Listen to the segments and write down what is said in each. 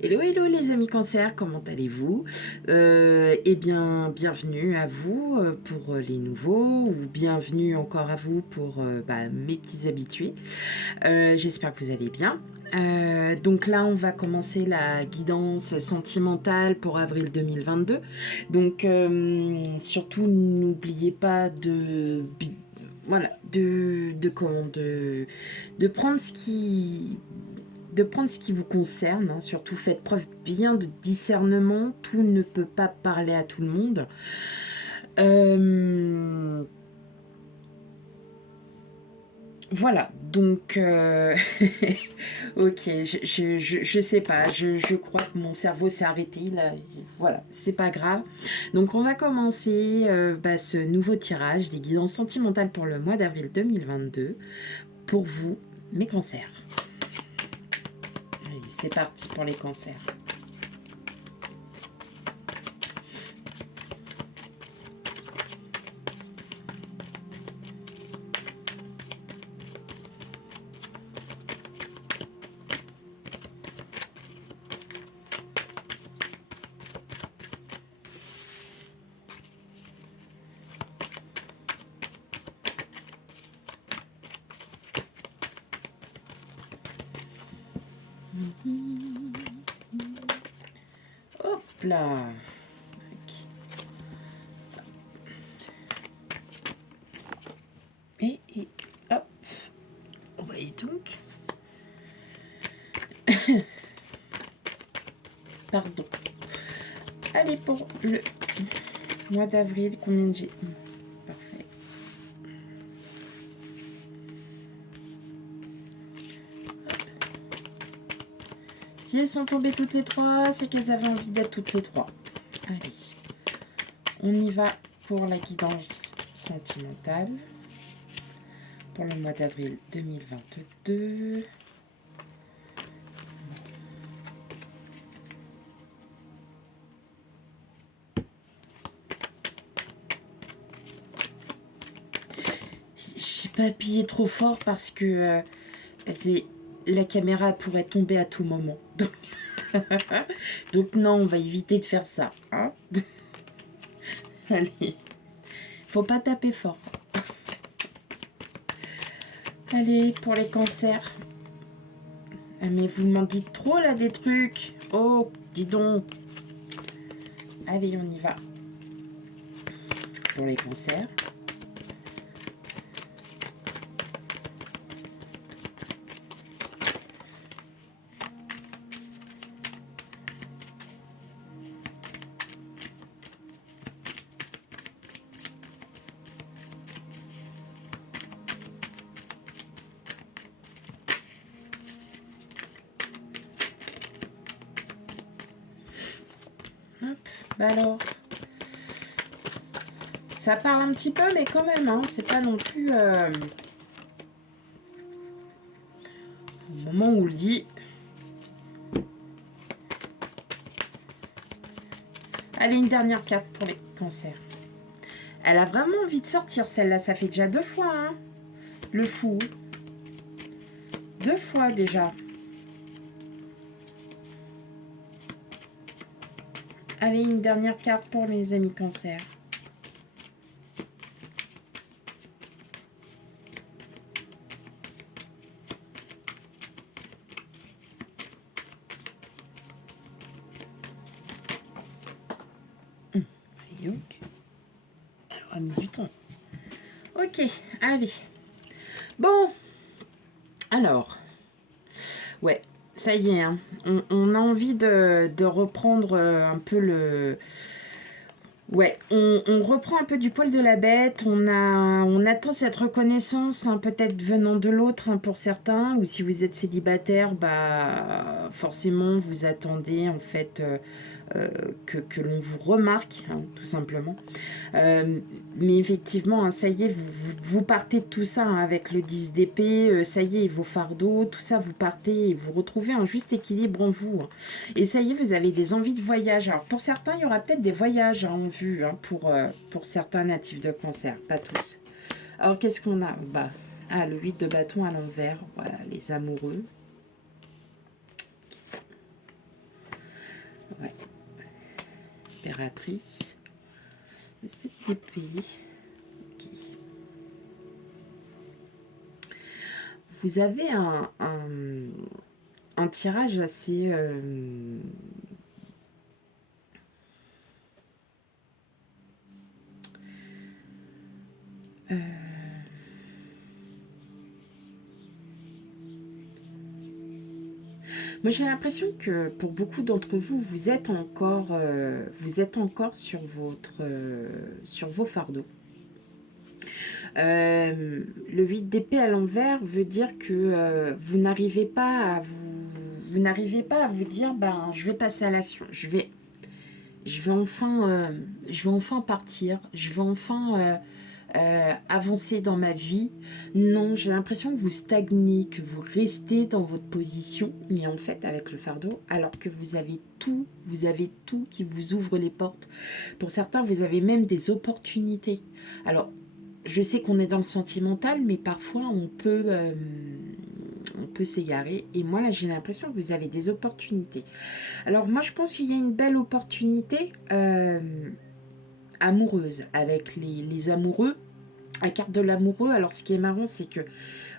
Hello, hello les amis cancer, comment allez-vous? Eh bien, bienvenue à vous pour les nouveaux, ou bienvenue encore à vous pour mes petits habitués. J'espère que vous allez bien. Donc là, on va commencer la guidance sentimentale pour avril 2022. Donc, surtout, n'oubliez pas voilà, de prendre ce qui vous concerne, hein. Surtout faites preuve bien de discernement, tout ne peut pas parler à tout le monde. Voilà, donc ok, je sais pas, je crois que mon cerveau s'est arrêté là, voilà, c'est pas grave. Donc on va commencer ce nouveau tirage des guidances sentimentales pour le mois d'avril 2022 pour vous, mes cancers. Allez, c'est parti pour les cancers. Hop là. Et hop. Et donc. Pardon. Allez, pour le mois d'avril, combien j'ai... Parfait. Si elles sont tombées toutes les trois, c'est qu'elles avaient envie d'être toutes les trois. Allez. On y va pour la guidance sentimentale pour le mois d'avril 2022. J'ai pas appuyé trop fort parce que la caméra pourrait tomber à tout moment. Donc non, on va éviter de faire ça. Hein. Allez, faut pas taper fort. Allez, pour les cancers. Ah, mais vous m'en dites trop là des trucs. Oh, dis donc. Allez, on y va. Pour les cancers. Hop, bah alors. Ça parle un petit peu, mais quand même, hein, c'est pas non plus... Au moment où on le dit... Allez, une dernière carte pour les cancers. Elle a vraiment envie de sortir, celle-là. Ça fait déjà 2 fois, hein. Le fou. 2 fois, déjà. Allez, une dernière carte pour mes amis cancers. Donc, on a mis du temps. Ok, allez. Bon, alors, ouais, ça y est, hein. On a envie de reprendre un peu le... Ouais, on reprend un peu du poil de la bête, on attend cette reconnaissance, hein, peut-être venant de l'autre, hein, pour certains, ou si vous êtes célibataire, bah forcément vous attendez en fait que l'on vous remarque, hein, tout simplement. Mais effectivement, hein, ça y est, vous partez de tout ça, hein, avec le 10 d'épée, ça y est, vos fardeaux, tout ça, vous partez et vous retrouvez un juste équilibre en vous. Hein. Et ça y est, vous avez des envies de voyage. Alors pour certains, il y aura peut-être des voyages, hein, en vue, hein, pour certains natifs de cancer, pas tous. Alors qu'est-ce qu'on a? Le 8 de bâton à l'envers, voilà, les amoureux. Ouais. Impératrice. Le 7 d'épée. Ok. Vous avez un tirage assez... Moi, j'ai l'impression que pour beaucoup d'entre vous, vous êtes encore sur vos fardeaux. Le 8 d'épée à l'envers veut dire que vous n'arrivez pas à vous dire, ben, je vais passer à l'action, je vais enfin partir, je vais enfin avancer dans ma vie. Non, j'ai l'impression que vous stagnez, que vous restez dans votre position, mais en fait avec le fardeau, alors que vous avez tout qui vous ouvre les portes. Pour certains, vous avez même des opportunités. Alors, je sais qu'on est dans le sentimental, mais parfois on peut s'égarer. Et moi, là, j'ai l'impression que vous avez des opportunités. Alors, moi, je pense qu'il y a une belle opportunité amoureuse avec les amoureux. La carte de l'amoureux, alors ce qui est marrant, c'est que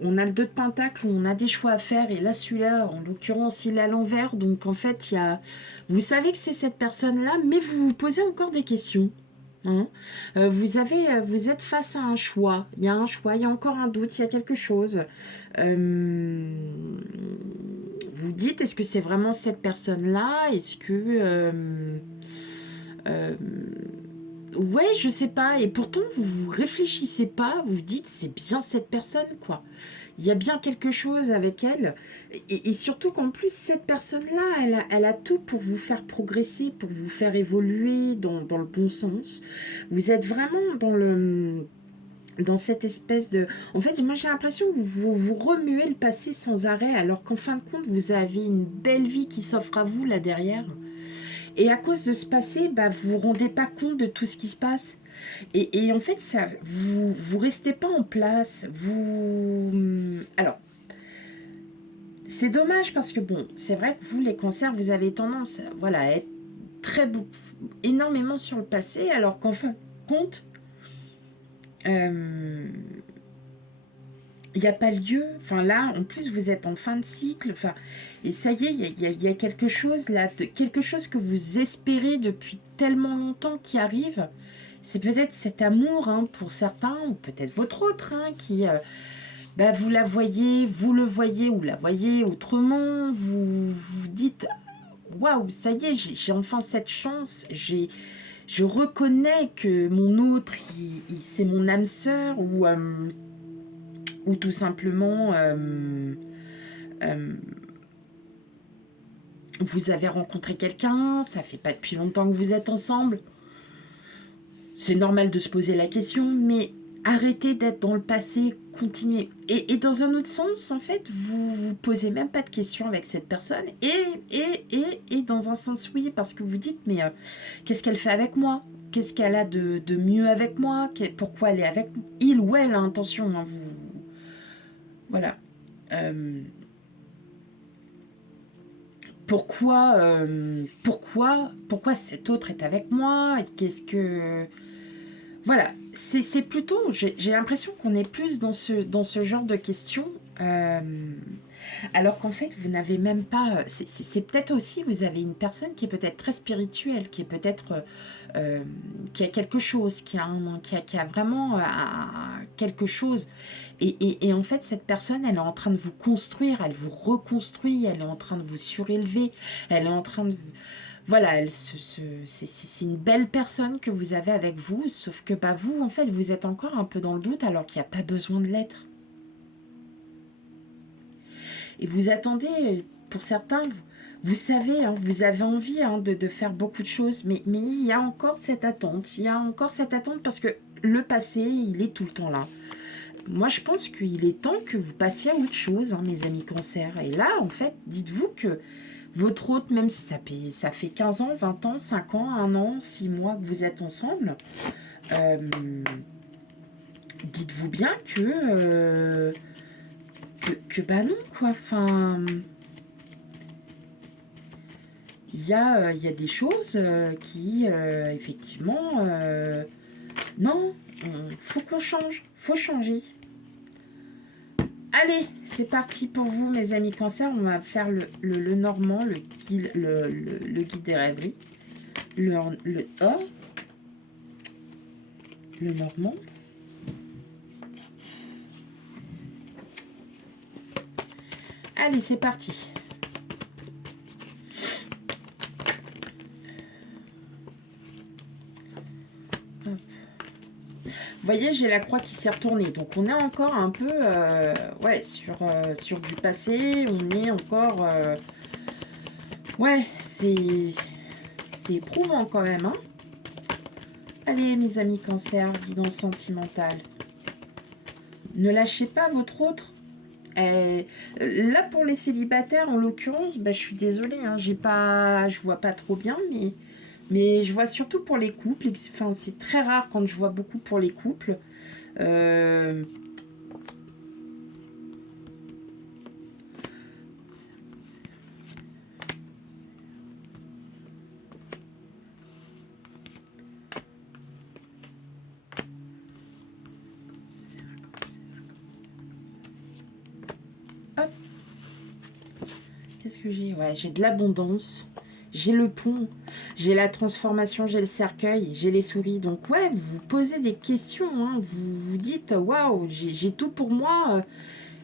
on a le 2 de pentacle où on a des choix à faire, et là, celui-là, en l'occurrence, il est à l'envers. Donc, en fait, vous savez que c'est cette personne-là, mais vous vous posez encore des questions. Hein. Vous êtes face à un choix. Il y a un choix, il y a encore un doute, il y a quelque chose. Vous dites, est-ce que c'est vraiment cette personne-là? Est-ce que... ouais, je sais pas. Et pourtant, vous réfléchissez pas. Vous dites, c'est bien cette personne, quoi. Il y a bien quelque chose avec elle. Et surtout qu'en plus, cette personne-là, elle a tout pour vous faire progresser, pour vous faire évoluer dans le bon sens. Vous êtes vraiment dans cette espèce de... En fait, moi, j'ai l'impression que vous remuez le passé sans arrêt, alors qu'en fin de compte, vous avez une belle vie qui s'offre à vous, là, derrière. Et à cause de ce passé, bah, vous vous rendez pas compte de tout ce qui se passe. Et en fait, ça, vous restez pas en place. Alors, c'est dommage parce que bon, c'est vrai que vous, les cancers, vous avez tendance, voilà, à être énormément sur le passé, alors qu'en fin de compte, il n'y a pas lieu. Enfin là, en plus, vous êtes en fin de cycle. Enfin, et ça y est, il y a quelque chose là, quelque chose que vous espérez depuis tellement longtemps qui arrive. C'est peut-être cet amour hein, pour certains, ou peut-être votre autre, hein, qui, bah, vous le voyez ou la voyez autrement. Vous vous dites, waouh, ça y est, j'ai enfin cette chance. Je reconnais que mon autre, c'est mon âme sœur, ou tout simplement vous avez rencontré quelqu'un, ça fait pas depuis longtemps que vous êtes ensemble. C'est normal de se poser la question, mais arrêtez d'être dans le passé, continuez. Et dans un autre sens, en fait, vous posez même pas de questions avec cette personne. Et dans un sens, oui, parce que vous dites, mais qu'est-ce qu'elle fait avec moi? Qu'est-ce qu'elle a de mieux avec moi? Pourquoi elle est avec il ou elle? Hein, attention, hein, voilà. Pourquoi cet autre est avec moi? Qu'est-ce que... Voilà, c'est plutôt... J'ai l'impression qu'on est plus dans ce genre de questions. Alors qu'en fait, vous n'avez même pas... C'est peut-être aussi, vous avez une personne qui est peut-être très spirituelle, qui est peut-être... qui a quelque chose, qui a vraiment quelque chose. Et en fait, cette personne, elle est en train de vous construire, elle vous reconstruit, elle est en train de vous surélever, elle est en train de... Voilà, c'est une belle personne que vous avez avec vous, sauf que bah, vous, en fait, vous êtes encore un peu dans le doute alors qu'il n'y a pas besoin de l'être. Et vous attendez, pour certains, vous savez, hein, vous avez envie hein, de faire beaucoup de choses, mais il y a encore cette attente. Il y a encore cette attente parce que le passé, il est tout le temps là. Moi, je pense qu'il est temps que vous passiez à autre chose, hein, mes amis cancer. Et là, en fait, dites-vous que votre hôte, même si ça fait 15 ans, 20 ans, 5 ans, 1 an, 6 mois que vous êtes ensemble, dites-vous bien que bah non, quoi. Enfin... il y a des choses qui, effectivement, non, faut qu'on change, faut changer. Allez, c'est parti pour vous, mes amis Cancer. On va faire le normand, le guide des rêveries. Le normand. Allez, c'est parti. Vous voyez, j'ai la croix qui s'est retournée. Donc, on est encore un peu ouais, sur du passé. On est encore... ouais, c'est éprouvant quand même. Hein. Allez, mes amis Cancer, guidance sentimentale. Ne lâchez pas votre autre. Là, pour les célibataires, en l'occurrence, bah, je suis désolée. Hein, je vois pas trop bien, mais je vois surtout pour les couples. Enfin, c'est très rare quand je vois beaucoup pour les couples. Hop. Qu'est-ce que j'ai? Ouais, j'ai de l'abondance. J'ai le pont, j'ai la transformation, j'ai le cercueil, j'ai les souris. Donc, ouais, vous posez des questions. Hein, vous vous dites, waouh, j'ai tout pour moi.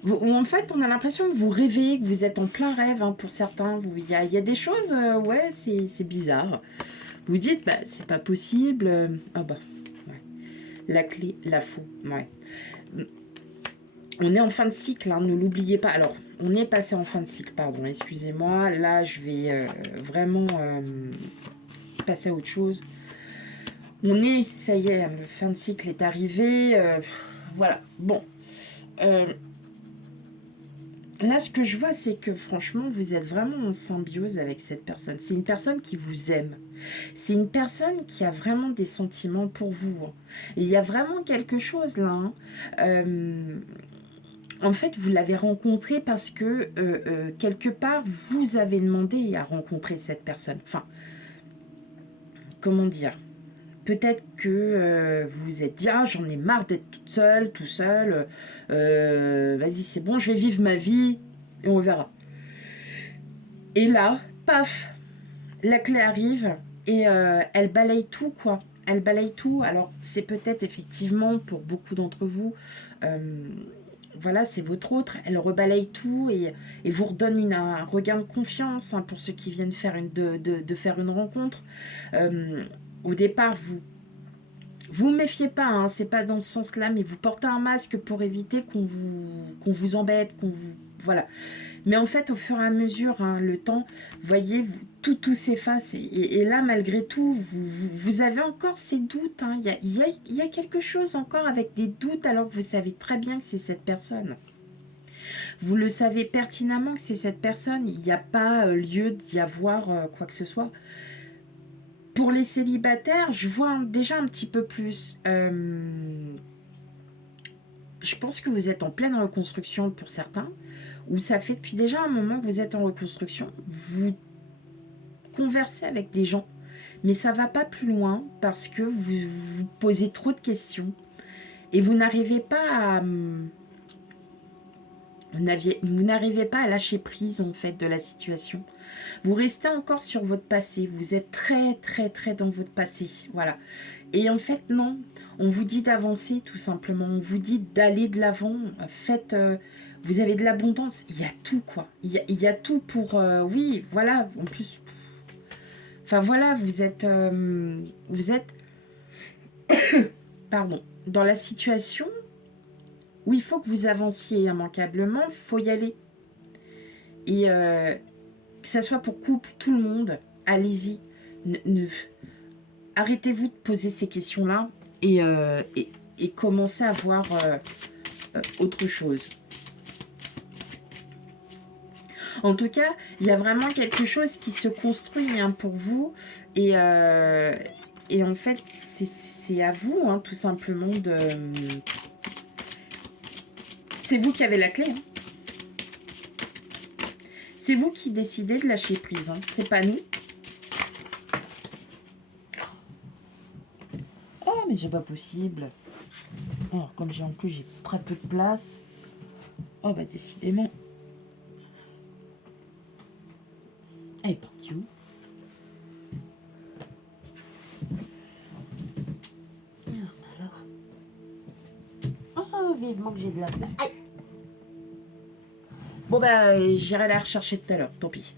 En fait, on a l'impression que vous rêvez, que vous êtes en plein rêve hein, pour certains. Il y a des choses, ouais, c'est bizarre. Vous dites, bah, c'est pas possible. Ah bah, ouais. La clé, la faux, ouais. On est en fin de cycle, hein, ne l'oubliez pas. Alors, on est passé en fin de cycle, pardon, excusez-moi. Là, je vais vraiment passer à autre chose. On est, ça y est, le fin de cycle est arrivé. Voilà, bon. Là, ce que je vois, c'est que franchement, vous êtes vraiment en symbiose avec cette personne. C'est une personne qui vous aime. C'est une personne qui a vraiment des sentiments pour vous. Hein. Et il y a vraiment quelque chose là. Hein. En fait, vous l'avez rencontré parce que, quelque part, vous avez demandé à rencontrer cette personne. Enfin, comment dire? Peut-être que vous vous êtes dit, ah, j'en ai marre d'être toute seule, tout seul. Vas-y, c'est bon, je vais vivre ma vie et on verra. Et là, paf, la clé arrive et elle balaye tout, quoi. Elle balaye tout. Alors, c'est peut-être effectivement pour beaucoup d'entre vous... voilà, c'est votre autre, elle rebalaye tout et vous redonne un regain de confiance hein, pour ceux qui viennent faire de faire une rencontre. Au départ, vous méfiez pas, hein, c'est pas dans ce sens-là, mais vous portez un masque pour éviter qu'on vous embête, voilà. Mais en fait, au fur et à mesure, hein, le temps, vous voyez, tout s'efface. Et là, malgré tout, vous avez encore ces doutes. Hein. Il y a quelque chose encore avec des doutes alors que vous savez très bien que c'est cette personne. Vous le savez pertinemment que c'est cette personne. Il n'y a pas lieu d'y avoir quoi que ce soit. Pour les célibataires, je vois déjà un petit peu plus. Je pense que vous êtes en pleine reconstruction pour certains, ou ça fait depuis déjà un moment que vous êtes en reconstruction. Vous conversez avec des gens, mais ça ne va pas plus loin parce que vous posez trop de questions et vous n'arrivez pas à... Vous n'arrivez pas à lâcher prise en fait de la situation. Vous restez encore sur votre passé. Vous êtes très dans votre passé. Voilà. Et en fait non. On vous dit d'avancer tout simplement. On vous dit d'aller de l'avant. Faites. Vous avez de l'abondance. Il y a tout quoi. Il y a tout pour. Oui, voilà. En plus. Enfin voilà. Vous êtes. Pardon. Dans la situation où il faut que vous avanciez immanquablement, il faut y aller. Et que ça soit pour couple, tout le monde, allez-y. Arrêtez-vous de poser ces questions-là et commencez à voir autre chose. En tout cas, il y a vraiment quelque chose qui se construit hein, pour vous. Et en fait, c'est à vous, hein, tout simplement, de... C'est vous qui avez la clé. Hein. C'est vous qui décidez de lâcher prise. Hein. C'est pas nous. mais c'est pas possible. Alors, comme j'ai en plus, j'ai très peu de place. Oh, bah, décidément. Elle est partie où? Alors. Oh, vivement que j'ai de la place. Aïe. Bon, bah, j'irai la rechercher tout à l'heure. Tant pis.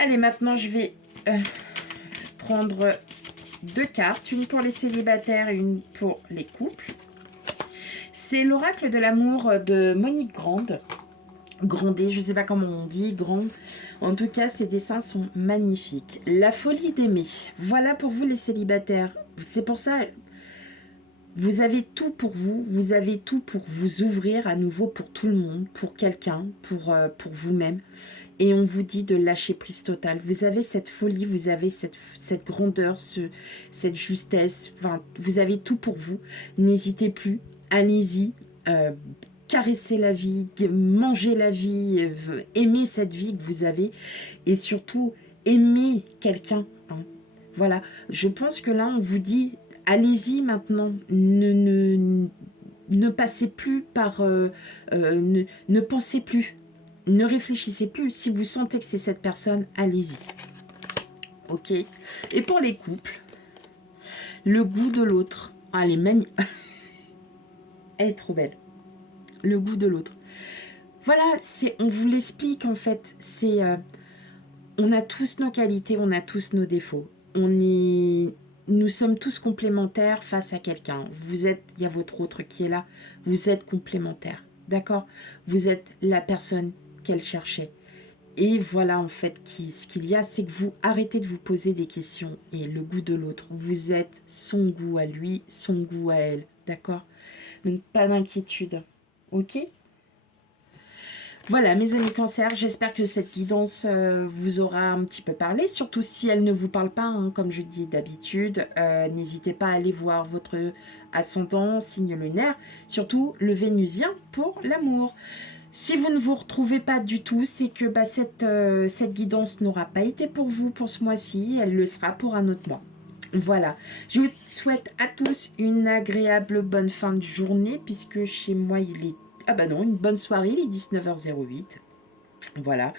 Allez, maintenant, je vais prendre 2 cartes. Une pour les célibataires et une pour les couples. C'est l'oracle de l'amour de Monique Grande. Grandet, je ne sais pas comment on dit, Grande. En tout cas, ces dessins sont magnifiques. La folie d'aimer. Voilà pour vous les célibataires. C'est pour ça, vous avez tout pour vous. Vous avez tout pour vous ouvrir à nouveau pour tout le monde, pour quelqu'un, pour vous-même. Et on vous dit de lâcher prise totale. Vous avez cette folie, vous avez cette grandeur, cette justesse. Enfin, vous avez tout pour vous. N'hésitez plus. Allez-y. Caressez la vie, mangez la vie, aimez cette vie que vous avez. Et surtout, aimez quelqu'un. Hein. Voilà. Je pense que là, on vous dit, allez-y maintenant. Ne passez plus par... ne pensez plus. Ne réfléchissez plus. Si vous sentez que c'est cette personne, allez-y. Ok. Et pour les couples, le goût de l'autre. Ah, elle est magnifique. Elle est trop belle. Le goût de l'autre. Voilà, on vous l'explique en fait. On a tous nos qualités, on a tous nos défauts. Nous sommes tous complémentaires face à quelqu'un. Il y a votre autre qui est là. Vous êtes complémentaires. D'accord? Vous êtes la personne qu'elle cherchait. Et voilà, en fait, ce qu'il y a, c'est que vous arrêtez de vous poser des questions. Et le goût de l'autre, vous êtes son goût à lui, son goût à elle. D'accord? Donc, pas d'inquiétude. Ok? Voilà, mes amis cancer, j'espère que cette guidance vous aura un petit peu parlé. Surtout si elle ne vous parle pas, hein, comme je dis d'habitude. N'hésitez pas à aller voir votre ascendant, signe lunaire. Surtout le vénusien pour l'amour. Si vous ne vous retrouvez pas du tout, c'est que cette guidance n'aura pas été pour vous pour ce mois-ci. Elle le sera pour un autre mois. Voilà, je vous souhaite à tous une agréable bonne fin de journée, puisque chez moi il est... Ah bah non, une bonne soirée, il est 19h08. Voilà,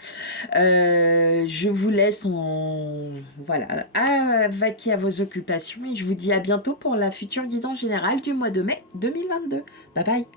je vous laisse vaquer à vos occupations et je vous dis à bientôt pour la future guidance générale du mois de mai 2022. Bye bye.